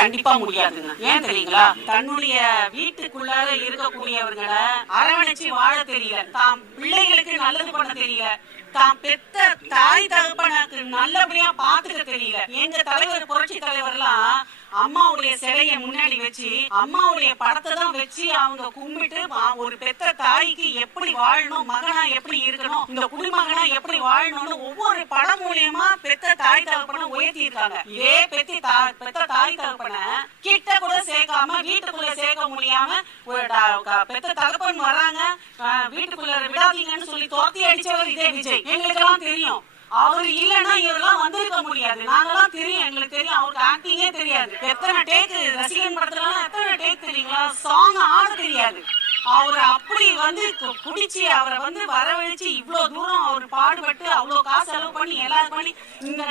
கண்டிப்பா முடியாதுங்க. ஏன் தெரியுங்களா? தன்னுடைய வீட்டுக்குள்ளார இருக்கக்கூடியவர்களை அரவணைச்சு வாழ தெரியல, தாம் பிள்ளைகளுக்கு நல்லது பண்ண தெரியல, தாம் பெத்த தாய் தகப்பனுக்கு நல்லபடியா பாத்துக்க தெரியல. எங்க தலைவர் புரட்சி தலைவர்லாம் அம்மாவுடைய சிலையை முன்னாடி வச்சு அம்மாவுடைய படத்தை தான் வச்சு அவங்க கும்பிட்டு ஒரு பெத்த தாய்க்கு எப்படி வாழணும், மகனா எப்படி இருக்கணும், இந்த குடிமகனா எப்படி வாழணும்னு ஒவ்வொரு படம் மூலியமா பெத்த தாய் தகப்பனை உயர்த்தி இருக்காங்க. இதே பெத்த தாய் தகப்பனை கிட்ட கூட சேர்க்காம வீட்டுக்குள்ள சேர்க்க முடியாம பெத்த தகப்பன் வராங்க வீட்டுக்குள்ள விடாதீங்கன்னு சொல்லி துரத்தி அடிச்சவர் இதே விஜய். எங்களுக்கு எல்லாம் தெரியும் அவரு இல்லன்னா இவரெல்லாம் வந்திருக்க முடியாது. நாங்கெல்லாம் தெரியும், எங்களுக்கு தெரியும். அவருக்கு ஆக்டிங்கே தெரியாது. எத்தனை டேக் ரசிகன் படத்துல எத்தனை டேக் தெரியுங்களா? சாங் ஆட தெரியாது. அவரை அப்படி குடிச்சு அவரை வரவழைச்சு இவ்வளவு தூரம் அவர் பாடுபட்டு அவ்வளவு காசு செலவு பண்ணி எல்லாரும் பண்ணி இந்த